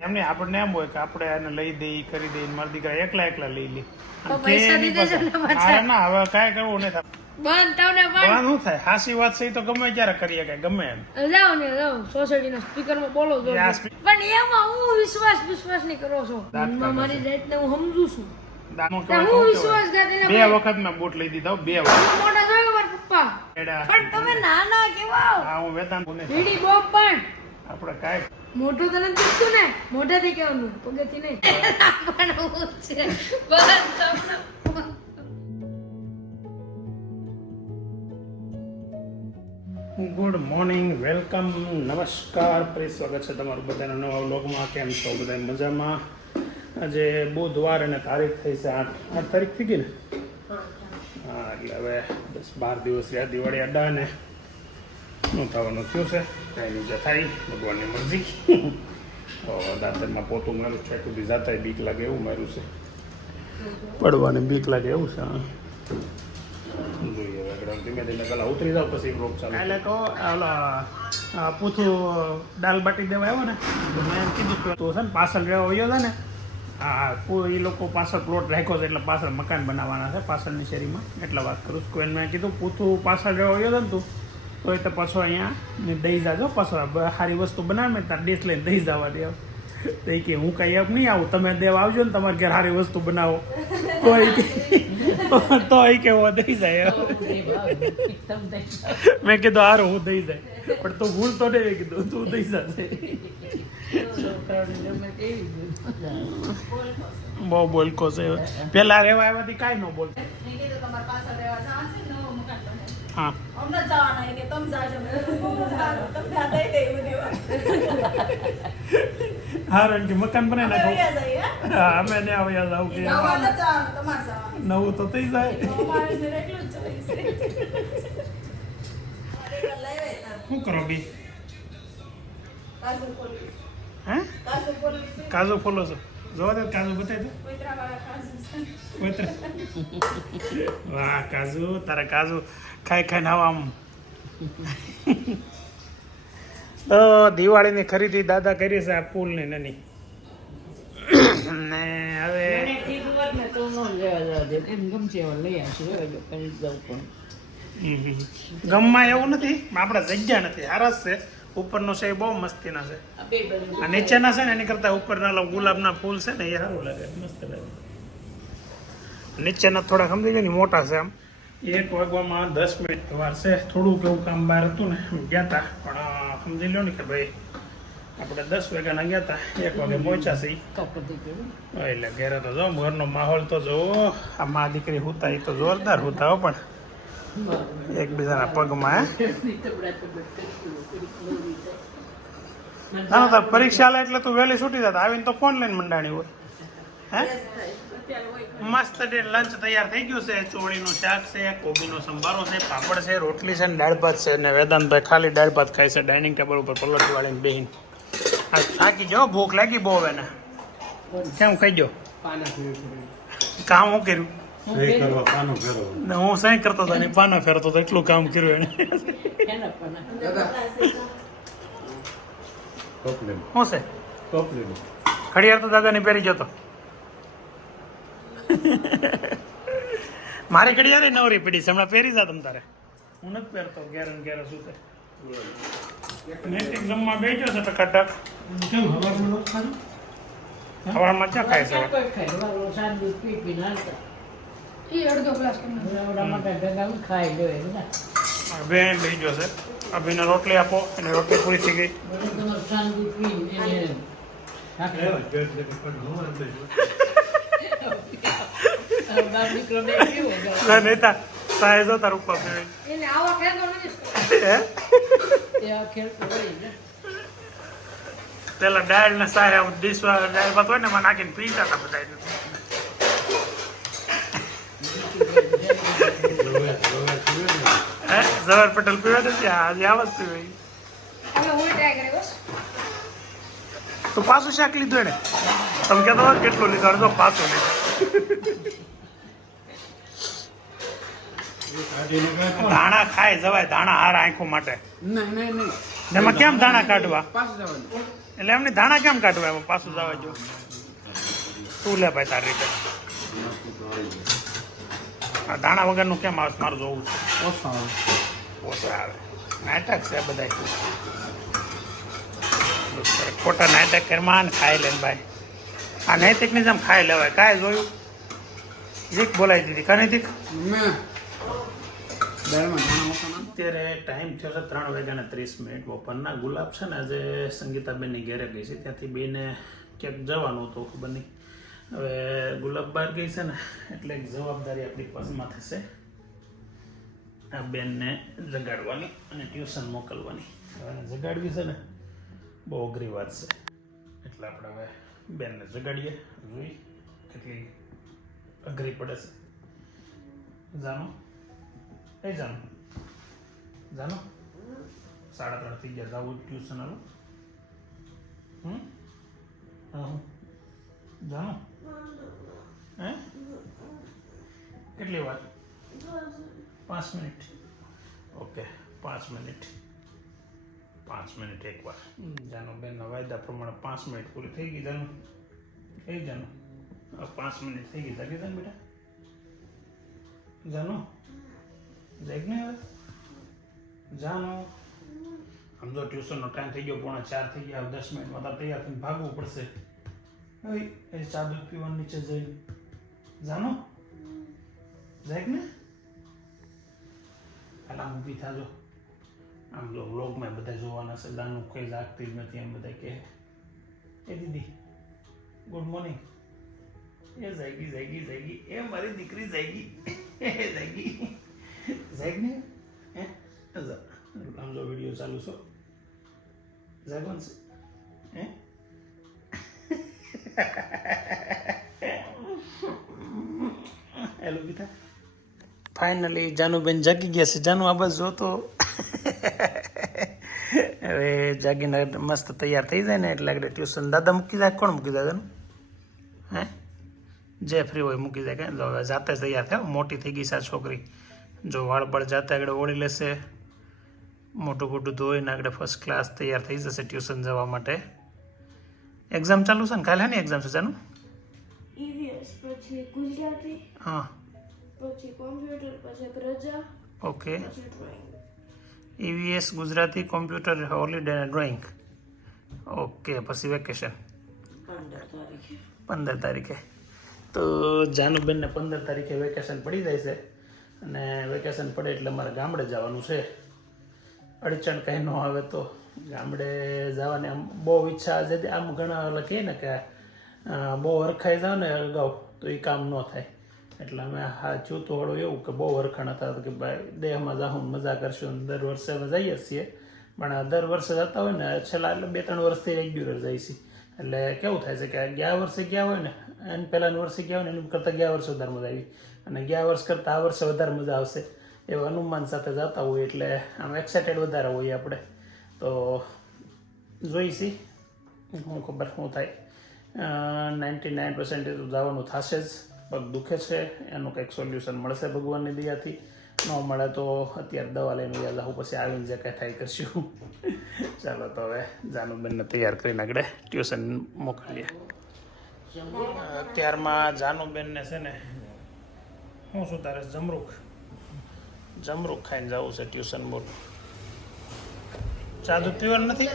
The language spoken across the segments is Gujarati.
એમને આપણને એમ હોય કે આપણે આને લઈ દઈએ કરી દઈએ મારા દીકરા એકલા એકલા લઈ લે ના હવે કાંઈ કરવું નહીં થાય બંધ શું થાય હાસી વાત છે તો ગમે ત્યારે કરીએ કે ગમે એમ જાઓ ને જાઓ સોસાયટીના સ્પીકરમાં બોલો છો પણ એમાં હું વિશ્વાસ નહીં કરો છો મારી જાતને હું સમજુ છું બે વખત મેં બૂટ લઈ દીધા 2 વખત મોટા જોયો મારા પપ્પા પણ તમે નાના કેવા હા હું વેદાંત વીડી બોમ્બ પણ આપણે કાંઈ મોટું તને દીધું ને મોઢાથી કહેવાનું પગેથી નહીં પણ હું છે બસ તમને ગુડ મોર્નિંગ વેલકમ નમસ્કાર ફરી સ્વાગત છે તમારું બધાના નવા વ્લોગમાં કેમ છો બધા મજામાં આજે બુધવાર અને તારીખ થઈ છે 8 તારીખ થઈ ગઈ ને હા એટલે હવે 10-12 દિવસ રહ્યા દિવાળી અડ્ડા ને શું થવાનું થયું છે કાંઈ નીચે થાય ભગવાનની મરજી દાંતરમાં પોતું મારું છે સુધી જાતા બીક લાગે એવું મારું છે પડવાની બીક લાગે એવું છે જોઈએ હવે ધીમે ધીમે પેલા ઉતરી જાવ પછી રોગ ચાલુ એટલે કહો ઓલા પૂથું દાલ બાટી દેવા આવ્યો ને તો મેં એમ કીધું કે તું છે ને પાછળ રહેવા આવ્યો હતા ને હા એ લોકો પાછળ પ્લોટ રાખ્યો છે એટલે પાછળ મકાન બનાવવાના છે પાછળની શેરીમાં એટલે વાત કરું છું કોઈને મેં કીધું પૂથું પાછળ રહેવા આવ્યો હતો ને તું તો એ તો પાછો અહીંયા દહીં જાજો પાછો સારી વસ્તુ બનાવે તાર ડીશ લઈને દહીં જવા દે તો કે હું કાંઈ એમ નહીં આવું તમે દેવા આવજો ને તમારે ઘેર સારી વસ્તુ બનાવો તો એ કે હું દઈ જાય મેં કીધું હારું હું દઈ જાય પણ તું ભૂલ તો નહીં કીધું તું દઈ જશે બહુ બોલકો છે પેલા રહેવા આવ્યાથી કાંઈ ન બોલ હા હા કે મકાન બનાવી નાખો હા અમે ને આવ્યા જાવ કે નવું તો થઈ જાય શું કરો બી હે કાજુ ફોલો છો જોવા દે કાજુ બતાવી દો વાહ કાજુ તારા કાજુ ખાઈ ખાઈને આમ તો દિવાળીની ખરીદી દાદા કરી છે આ પુલની નાની ને હવે ગમમાં એવું નથી આપણે જગ્યા નથી હારસ છે ઉપરનો છે એ બહુ મસ્તીના છે આ નીચેના છે ને એની કરતા ઉપરના ગુલાબના ફૂલ છે ને એ સારું લાગે મસ્ત લાગે નીચેના થોડા સમજી ગયા ને મોટા છે આમ 1 વાગવામાં 10 મિનિટ વાર છે થોડું કેવું કામ બહાર હતું ને ગયા હતા પણ સમજી લો ને કે ભાઈ આપણે 10 વાગ્યાના ગયા હતા 1 વાગે પહોંચ્યા છે એટલે ઘેરે તો જો ઘરનો માહોલ તો જોવો આ મા દીકરી હુતા એ તો જોરદાર હુતા હો પણ એકબીજાના પગમાં ના તાર પરીક્ષા લે એટલે તું વહેલી છૂટી જતા આવીને તો ફોન લઈને મંડાણી હોય હે મસ્ત લંચ તૈયાર થઈ ગયું છે ચોળીનું શાક છે કોબીનો સંભારો છે પાપડ છે રોટલી છે ને દાળ ભાત છે ને વેદાંતભાઈ ખાલી દાળ ભાત ખાય છે ડાઇનિંગ ટેબલ ઉપર પલટ વાળીને બેહીને આ થાકી જો ભૂખ લાગી બહુ એને કેમ ખાઈ ગયો કામ હું કર્યું હું સહી કરતો હતો પાના ફેરતો હતો એટલું કામ કર્યું એને શું છે ઘડિયાળ તો દાદાની પહેરી જતો મારી ઘડિયાળ નવરી પડી છે હમણાં પહેરી જા તમ તારે હું નથી પહેરતો ઘેર શું છે એક્ઝામમાં બેઠ્યો છે ટકાટક હવામાં ક્યાં ખાય છે બેન બેઠ્યો છે અભિને રોટલી આપો અને રોટલી પૂરી થઈ ગઈ નેતા સાહેબ જો તારું ઉપર પેલા દાળ ને સાહેબ ડીશ દાળ ભાત હોય ને એમાં નાખીને પીતા હતા બધા જવાહર પટેલ પીવા નથી આજે આવા જ પીવાય તો પાછું શાક લીધું એને તમે કહેતો હોય કેટલું લીધું અડધો પાછું લીધું ધાણા ખાય જવાય ધાણા હાર આંખો માટે એમાં કેમ ધાણા કાઢવા એટલે એમની ધાણા કેમ કાઢવા એમાં પાછું જવા જો તું લે ભાઈ તારી રીતે આ દાણા વગરનું કેમ આવે મારું જોવું છે ઓછા આવે નાટક છે બધા ખોટા નાટક કરમાં ને ખાઈ લે ભાઈ આ નૈતિકની જેમ ખાઈ લેવાય કાંઈ જોયું જીક બોલાવી દીધી કાં નૈતિક અત્યારે ટાઈમ થયો છે 3:30 બપોરના. ગુલાબ છે ને આજે સંગીતાબેનની ઘેરે ગઈ છે, ત્યાંથી બેને ક્યાંક જવાનું હતું ખબર નહીં. હવે ગુલાબ બહાર ગઈ છે ને એટલે એક જવાબદારી આપણી પસમાં થશે આ બેનને જગાડવાની અને ટ્યુશન મોકલવાની. હવે જગાડવી છે ને બહુ અઘરી વાત છે એટલે આપણે હવે બેનને જગાડીએ, જોઈ કેટલી અઘરી પડે છે. જાનો એ જાનો જાનો 3:30 થઈ ગયા, જવું ટ્યુશન આવું જાનો હે કેટલી વાર 5 મિનિટ ઓકે 5 મિનિટ 5 મિનિટ એક વાર જાનો બેનના વાયદા પ્રમાણે 5 મિનિટ પૂરી થઈ ગઈ. જાનો એ જાનો 5 મિનિટ થઈ ગઈ. જાગી જાને બેટા જાનો જાગ ને હવે જાનો આમ જો ટ્યુશનનો ટાઈમ થઈ ગયો 3:45 થઈ ગયા. 10 મિનિટમાં તાર તૈયાર થઈને ભાગવું પડશે. એ ચા દૂધ પીવાનું નીચે જઈને જાનો જાગ ને આમ ઊભી થાજો. આમ જો વ્લોગમાં બધા જોવાના છે જાનું કોઈ જાગતી જ નથી એમ બધા કહે. એ દીદી ગુડ મોર્નિંગ. એ જાગી જાગી જાગી એ મારી દીકરી જાગી જાગી જાગ ને હે આમ જો વિડીયો ચાલુ છો જાગવાનું છે હે હેલો ગીતા. ફાઇનલી જાનુબેન જાગી ગયા છે. જાનુ આ બસ જોતો હવે જાગીને મસ્ત તૈયાર થઈ જાય ને એટલે આગળ ટ્યુશન દાદા મૂકી જાય. કોણ મૂકી જાય જાનું હે જે ફ્રી હોય મૂકી જાય. કે જો હવે જાતે જ તૈયાર થાય, મોટી થઈ ગઈ છે આ છોકરી. જો વાળ બળ જાતે આગળ ઓળી લેશે, મોટું મોટું ધોઈને આગળ ફર્સ્ટ ક્લાસ તૈયાર થઈ જશે ટ્યુશન જવા માટે. એક્ઝામ ચાલુ છે ને કાલે ને એક્ઝામ છે જાનું? EVS પછી ગુજરાતી, હા પછી કોમ્પ્યુટર, પછી પ્રજા, ઓકે. પછી drawing. EVS Gujarati, computer, holiday અને ડ્રોઈંગ. ઓકે પછી વેકેશન 15 તારીખે. તો જાનુબેનને 15 તારીખે વેકેશન પડી જાય છે અને વેકેશન પડે એટલે અમારે ગામડે જવાનું છે. અડચણ કંઈ ન આવે તો ગામડે જવાની આમ બહુ ઈચ્છા છે. આમ ઘણા ઓલા કહે ને કે બહુ હરખાઈ જાવ ને અગાઉ તો એ કામ ન થાય એટલે અમે હા ચૂતોવાળું એવું કે બહુ હરખાણ હતા કે ભાઈ દેહમાં જાઉં મજા કરશું. દર વર્ષે અમે જઈએ છીએ પણ દર વર્ષે જતા હોય ને છેલ્લા એટલે 2-3 વર્ષથી રેગ્યુલર જાય છે. એટલે કેવું થાય છે કે ગયા વર્ષે ગયા હોય ને એને પહેલાંના વર્ષે ગયા હોય ને એનું કરતાં ગયા વર્ષે વધારે મજા આવી અને ગયા વર્ષ કરતાં આ વર્ષે વધારે મજા આવશે એવું અનુમાન સાથે જતા હોય એટલે આમ એક્સાઇટેડ વધારે હોઈએ આપણે. તો જોઈશી હું ખબર શું થાય. 99% જવાનું થશે જ. પગ દુખે છે એનું કંઈક સોલ્યુશન મળશે ભગવાનની દયાથી. ન મળે તો અત્યારે દવા લઈને યાદ આવું, પછી આવીને જે કાંઈ થાય કરશું. ચાલો તો હવે જાનુબેનને તૈયાર કરીને આગળ ટ્યુશન મોકલીએ. અત્યારમાં જાનુબેનને છે ને શું શું તારે જમરૂખ ખાઈને જવું છે ટ્યુશન. બોલ ચા દૂધ પીવાનું નથી?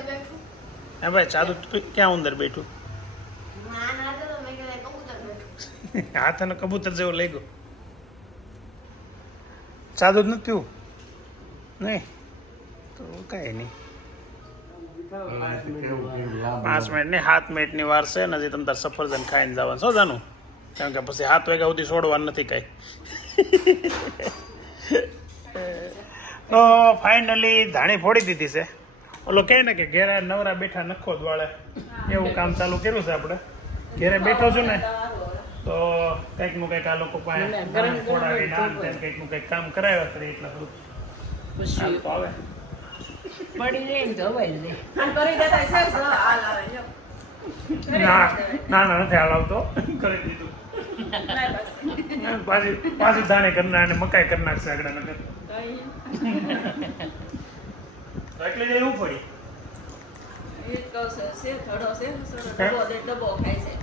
હા ભાઈ ચા દૂધ ક્યાં ઉંદર બેઠું? હાથ અને કબૂતર જેવો લઈ ગયો. ચા દૂધ નથી પીવું નહીં તો કાંઈ નહીં. 5 મિનિટ નહીં 7 મિનિટની વાર છે ને હજી તમે તાર સફરજન ખાઈને જવાનું છો જાનું, કેમ કે પછી 7 વાગ્યા સુધી છોડવાનું નથી કાંઈ. તો ફાઇનલી ધાણી ફોડી દીધી છે. ઓલો કહે ને કે ઘેરે નવરા બેઠા નખો જ વાળે એવું કામ ચાલુ કર્યું છે આપણે. ઘેરે બેઠો છું ને તો કંઈકનું કંઈક આ લોકો પાસે ફોડાવી ના કંઈકનું કંઈક કામ કરાવ્યા કરે એટલે બધું તો આવે પડી જાય ને તો અવાય જાય. ના નથી હલાવતો કરી દીધું. પાછી ધાણે કરી નાખે અને મકાઈ કરી નાખશે આગળ નગર એટલે એવું પડી એ જ કહું છું, સેવ થોડો સેવ થોડો ડબ્બો દે, ડબ્બો ખાય છે.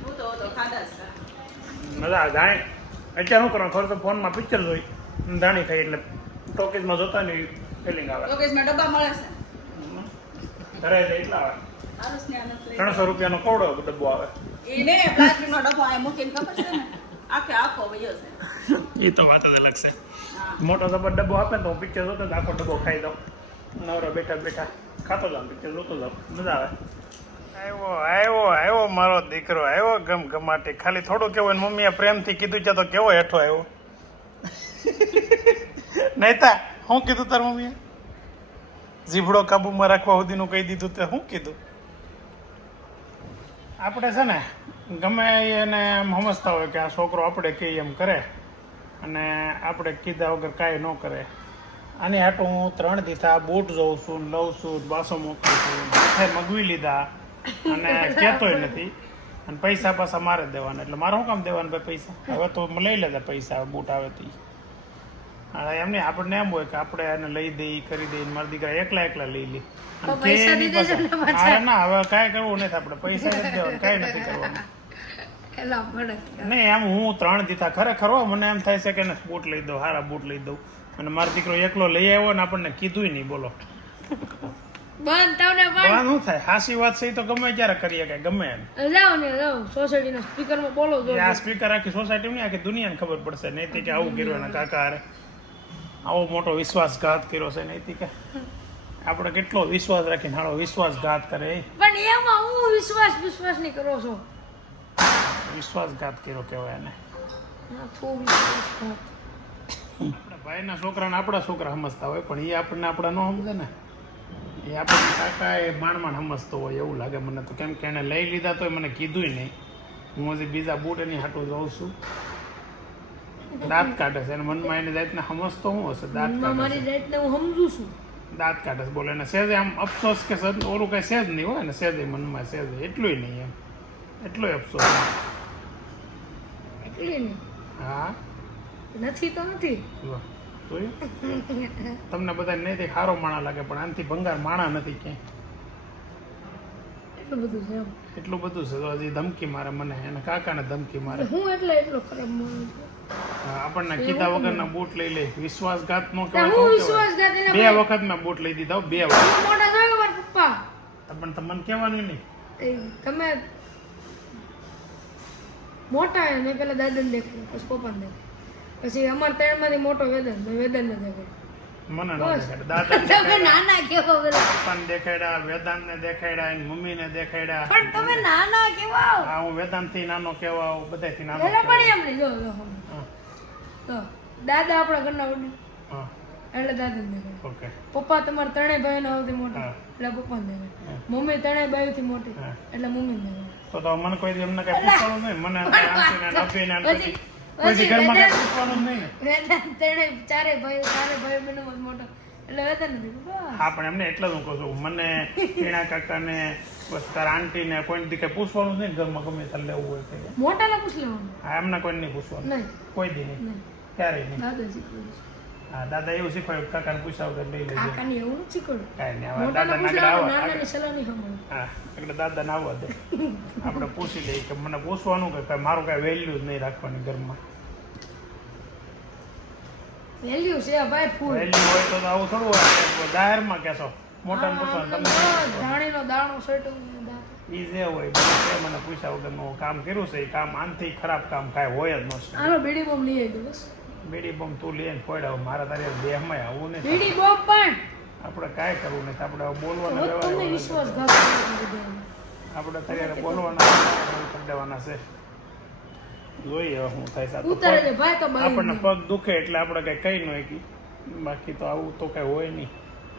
હું તો ખાધા જ કરું. મજા આવે જાણે અત્યારે શું કરવાનું થોડું તો ફોનમાં પિક્ચર જોઈ જાણી થઈ એટલે ટોકીઝમાં જોતા ને ફિલિંગ આવે લોકેશમાં ડબ્બા મળે છે. ઘરે જાય એટલા આવે સારું સ્નેહ નથી લઈ. 300 રૂપિયાનો કવડો ડબ્બો આવે એને પ્લાસ્ટિકનો ડબ્બો આ મૂકીને ખબર છે ને આખો વયો છે. એ તો વાત જ અલગ છે હા. મોટો જબર ડબ્બો આપે ને તો હું પિક્ચર જોતો જ આખો ડબ્બો ખાઈ દઉં નવરો બેઠા બેઠા ખાતો જાઉં પિક્ચર જોતો જાઉં મજા આવે આવ્યો મારો દીકરો આવ્યો ગમગમાટી ખાલી થોડું કેવું એને મમ્મીએ પ્રેમથી કીધું છે તો કેવો હેઠો આવ્યો નહીતા શું કીધું તાર મમ્મીએ જીભડો કાબુમાં રાખવા સુધીનું કહી દીધું તે શું કીધું આપણે છે ને ગમે એને એમ સમજતા હોય કે આ છોકરો આપણે કહીએ એમ કરે અને આપણે કીધા વગર કાંઈ ન કરે આની હાટું હું 3 દીથા બૂટ જોઉં છું લઉં છું બાસો મૂકું છું હાથે મગવી લીધા અને કહેતોય નથી અને પૈસા પાછા મારે જ દેવાના એટલે મારે શું કામ દેવાના ભાઈ પૈસા હવે તો લઈ લેતા પૈસા બૂટ આવે તો એમ નહીં આપણને એમ હોય કે આપણે એને લઈ દઈએ કરી દઈએ મારા દીકરા એકલા લઈ લે અને પૈસા કે દીધા છે ને પાછા. અરે ના હવે કાંઈ કરવું નથી આપણે પૈસા નથી દેવાના કાંઈ નથી કરવાનું એલા મળે નહીં એમ હું 3 દીધા ખરેખર હો મને એમ થાય છે કે બૂટ લઈ દઉં સારા બૂટ લઈ દઉં અને મારો દીકરો એકલો લઈ આવ્યો ને આપણને કીધુંય નહીં બોલો બંધ તમને વાત શું થાય હાસી વાત છે ઈ તો ગમે ત્યારે કરીએ કે ગમે એમ જાઓ ને જાઓ સોસાયટીના સ્પીકરમાં બોલો જો આ સ્પીકર આખી સોસાયટી ની આખી દુનિયાને ખબર પડશે નૈતિક કે આવું કર્યું એના કાકા હારે આવો મોટો વિશ્વાસઘાત કર્યો છે નૈતિકે આપણે કેટલો વિશ્વાસ રાખીને હાળો વિશ્વાસઘાત કરે પણ એમાં હું વિશ્વાસ નહીં કરો છો વિશ્વાસઘાત કર્યો કહેવાય એને હા, ખૂબ વિશ્વાસઘાત. આપણા ભાઈના છોકરાને આપણા છોકરા સમજતા હોય પણ એ આપણને આપણા ન સમજે ને એ આપણને કાકા એ માંડ સમજતો હોય એવું લાગે મને તો કેમ કે એને લઈ લીધા તોય મને કીધુંય નહીં હું હજી બીજા બૂટ એની હાટું જાઉં છું દાંત કાઢે છે એને મનમાં એની જાતને સમજતો હું હશે દાંત મનમાં કાઢે મારી જાતને હું સમજુ છું દાંત કાઢે છે બોલે એને સહેજે આમ અફસોસ કે ઓલું કાંઈ સહેજ નહીં હોય ને સહેજે મનમાં સહેજે એટલુંય નહીં એમ એટલોય અફસોસ એટલી ને હા નથી તો નથી જુઓ જોયું તમને બધા નહીં તે સારો માણા લાગે પણ આનાથી ભંગાર માણા નથી ક્યાંય એટલું બધું છે એમ. એટલું બધું છે તો હજી ધમકી મારે મને એના કાકાને ધમકી મારે હું એટલો ખરાબ માણસ છું. આપણને કીધા વગરના બૂટ લઈ લે વિશ્વાસઘાત નો તો હું વિશ્વાસઘાત એને 2 વખત મેં બૂટ લઈ દીધા 2 વખત તમે મોટા જોયો મારા પપ્પા પણ તમને કહેવાનું નહીં એ તમે મોટા હે મેં પેલા દાદાને દેખાડ્યા પછી પપ્પાને દેખાડ્યા પછી અમારા ત્રણમાંથી મોટો વેદન મેં વેદનને દેખાડ્યો મને ન બસ. દેખાડ્યા દાદા તમે નાના કેવો પેલા પપ્પાને દેખાડ્યા વેદાંતને દેખાડ્યા એની મમ્મીને દેખાડ્યા પણ તમે નાના કેવા હા હું વેદાંતથી નાનો કહેવા બધાથી નાનો એટલે પણ કહેવાઉં. એમ નહીં જો હા તો દાદા આપણા ઘરના વડીલ હા એટલે દાદાને દેખાડ્યા ઓકે પપ્પા તમારા ત્રણેય ભાઈઓના સૌથી મોટા હા. એટલે પપ્પાને દેખાડ્યા મમ્મી ત્રણેય ભાઈઓથી મોટી હા. એટલે મમ્મીને દેખાડ્યા તો મને કોઈ દી એમને કઈ પૂછવાનું નહીં મને આંટીને અભિને પછી કોઈ દી ઘરમાં કઈ પૂછવાનું નહીં ને વેદાંત ત્રણેય ચારે ભાઈ બહેનોમાં મોટો એટલે વેદાંત નથી પપ્પા હા પણ એમને એટલે જ હું કહું છું મને ટીણા કાકાને બસ તારા આંટીને કોઈ દી કઈ પૂછવાનું નહીં ને ઘરમાં ગમે ત્યારે લેવું હોય કે મોટાને પૂછ લેવાનું હા એમને કોઈ નહીં પૂછવાનું નહીં કોઈ દી નહીં નહીં ક્યારેય નહીં દાદા શીખવાડ્યું છે. હા દાદા એવું શીખવાયું કાકાને પૂછ્યા વગર લઈ લેજે કાકાને એવું નથી શીખવાડ્યું કાંઈ નહીં હવે મોટાને દાદા પૂછ નાગડા લેવાનું આવા નાનાની સલાહ નહીં સાંભળવાની. હા એટલે દાદાને આવવા દે આપણે પૂછી લઈએ કે મને પૂછવાનું કે મારું કાંઈ વેલ્યુ જ નહીં રાખવાની ઘરમાં વેલ્યુ છે ભાઈ ફૂલ વેલ્યુ હોય તો આવું થોડું હોય કે જાહેરમાં કહેશો મોટાને પૂછવાનું તમને ધાણીનો દાણો સટો ઈ જે હોય બધું તે મને પૂછ્યા વગરનું કામ કર્યું છે એ કામ આનથી ખરાબ કામ કાંઈ હોય જ નથી આનો બીડી બોમ્બ લઈ આવી બસ બીડી બોમ્બ તું લઈને ફોડાવ મારા તારે દેહમાં આવું નથી બીડી બોમ્બ પણ આપણે કાંઈ કરવું નથી આપણે હવે બોલવાના તો તમને વ્યવહાર વિશ્વાસઘાત કરી દીધો. આપણે ત્યારે બોલવાના કરી દેવાના છે જોઈએ હવે શું થાય છે આ તો ઉતારે છે પગ- ભાઈ તો બાઈ આપણને પગ દુખે એટલે આપણે કઈ કહી ન શકી બાકી તો આવું તો કઈ હોય નહીં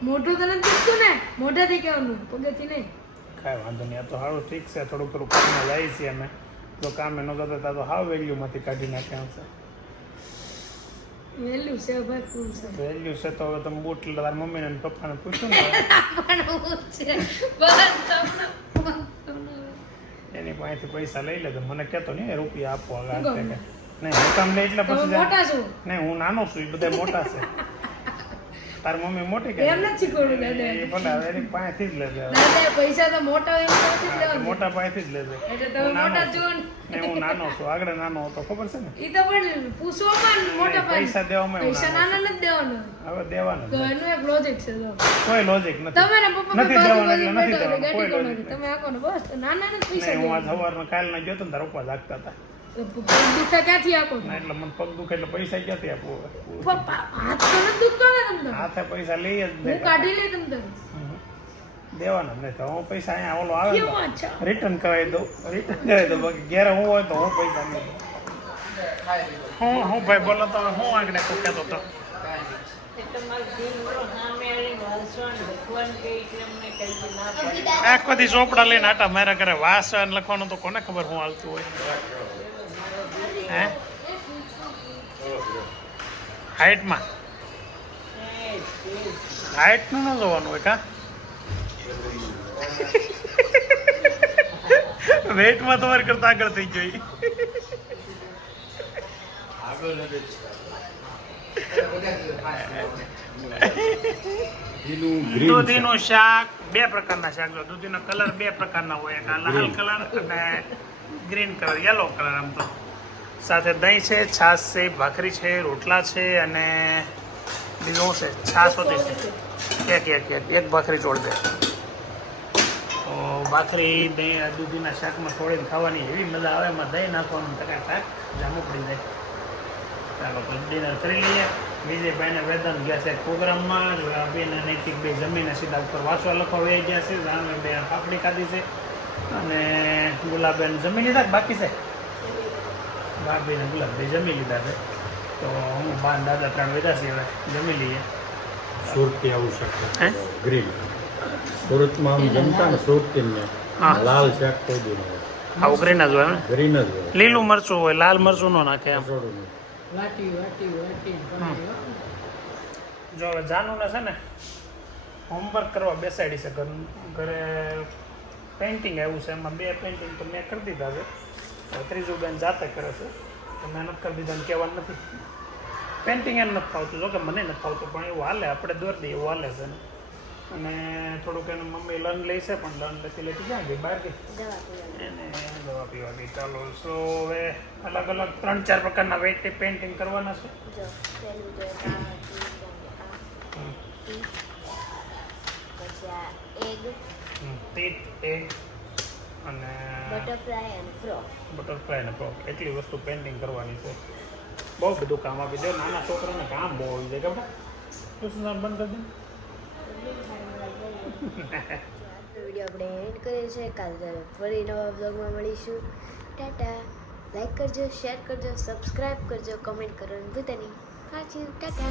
મોઢું તો નથી દુખતું ને મોઢાથી કહેવાનું પગેથી નહીં કાંઈ વાંધો નહીં આ તો સારું ઠીક છે થોડુંક થોડું કામમાં જાય છે અમે જો કામે ન જતા તો હાવ વેલ્યુમાંથી કાઢી નાખ્યા છે વેલ્યુ છે ભાઈ ફૂલ છે વેલ્યુ છે તો હવે તમે બૂટ તારા મમ્મીને અને પપ્પાને પૂછ્યું ને પણ હું છે બસ તમને એની પાસેથી પૈસા લઈ લેજો મને કહેતો નહીં રૂપિયા આપો આગળ ગમે. કે નહીં હુકામ લે એટલે તમે પછી મોટા છો નહીં હું નાનો છું એ બધા મોટા છે તાર મમ્મી મોટી કે એમ નથી શીખવાડું દાદા. એ ભલે હવે એની પાસેથી જ લેજે હવે. દાદા પૈસા તો મોટા હોય એમ નથી જ લેવાનું. મોટા પાસેથી જ લેજે એટલે તમે મોટા છો ને. ને હું નાનો છું આગળ નાનો હતો ખબર છે ને ઈ તો પણ પૂછવામાં ને મોટા પૈસા દેવામાં હું પૈસા નાનો નાના નથી દેવાના. છું. હવે દેવાનું તો જ. એનું એક લોજિક છે જો. કોઈ લોજિક નથી તમારા પપ્પા નથી બાજુ દેવાનું બાજુ એટલે નથી બેઠા હોય, દેવાનું. ગાડી કોઈ કોણ લોજિક હતી? તમે આખો ને બસ તો નાના નથી પૈસા નહીં હું આ દેવાના. સવારમાં કાલના ગયો તો ને તારા પપ્પા જાગતા હતા તો પગ દુખે ક્યાંથી આપો છો? ના એટલે મને પગ દુખે એટલે પૈસા ક્યાંથી આપવું હવે? પપ્પા હાથ તો નથી દુખતો ને તમને. હાથે પૈસા લઈએ જ હું નહીં કાઢી લઈ તમને. દેવાના જ નહીં તો હું પૈસા અહીંયા ઓલો આવે કેવો છે? રિટર્ન કરાવી દઉં બાકી ઘેરે હું હોય તો હું પૈસા નહીં દઉં હું ભાઈ બોલો તો હવે હું આગળ કહેતો હતો આખો દી ચોપડા લઈને આટા મારા ઘરે વાસણ લખવાનું તો કોને ખબર હું હાલતું હોય હે હાઈટમાં હાઈટનું ન જોવાનું હોય કા વેટમાં તમારે કરતા આગળ થઈ ગઈ દૂધીનું શાક બે પ્રકારના શાક જો દૂધીનો કલર બે પ્રકારના હોય એક આ લાલ કલર અને ગ્રીન કલર યલો કલર આમ તો સાથે દહીં છે છાશ છે ભાખરી છે રોટલા છે અને બીજું છે છાશ હોતી છે એક ભાખરી છોડ દે તો ભાખરી દહીં દૂધીના શાકમાં થોડીને ખાવાની એવી મજા આવે એમાં દહીં નાખવાનું ટકા શાક જામું પડી જાય ચાલો તો ડિનર કરી લઈએ વિજયભાઈને વેદન ગયા છે પ્રોગ્રામમાં બેન નૈતિક બે જમીને સીધા ઉપર વાંચવા લખવા વહી ગયા છે જાનવે બે પાપડી ખાધી છે અને ગુલાબેન જમી લીધા કે બાકી છે ભાભીને ગુલાબભાઈ જમી લીધા છે તો હું બાન દાદા ત્રણ વેદા છે હવે જમી લઈએ સુરતી આવું શાક હે ગ્રીન સુરતમાં આમ જમતા ને સુરતી ને હા. લાલ શાક કોઈ દી ન હોય આવું ગ્રીન જ હોય ને ગ્રીન જ હોય લીલું મરચું હોય લાલ મરચું ન નાખે એમ રસોડું નહીં. જો હવે જાનુને છે ને હોમવર્ક કરવા બેસાડી છે ઘરે પેઇન્ટિંગ આવ્યું છે એમાં બે પેઇન્ટિંગ તો મેં કરી દીધા છે હવે ત્રીજું બેન જાતે કરે છે તો મેં નથી કરી દીધા ને કહેવાનું નથી પેઇન્ટિંગ એને નથી ફાવતું જો કે મને નથી ફાવતું પણ એવું હાલે આપણે દોરી દઈએ એવું હાલે છે ને અને થોડુંક એનું મમ્મી લર્ન લે છે પણ લર્ન લેતી ક્યાં ગઈ બહાર ગઈ એને દવા પીવા ગઈ ચાલો સો હવે અલગ અલગ 3-4 પ્રકારના વેઇટ પેઇન્ટિંગ કરવાના છે જો પેલું જો પછી આ એગ ટીથ એગ અને બટરફ્લાય અને ફ્રોક બટરફ્લાય ને ફ્રોક એટલી વસ્તુ પેઇન્ટિંગ કરવાની છે બહુ બધું કામ આપી દે નાના છોકરાને કામ બહુ આવી જાય ખબર ટ્યુશન બંધ કરી દે વિડીયો આપણે એન્ડ કરીએ છીએ કાલે ફરી નવા બ્લોગમાં મળીશું ટાટા લાઈક કરજો શેર કરજો સબસ્ક્રાઈબ કરજો કમેન્ટ કરવાનું ભૂલતા નહીં પાછું ટાટા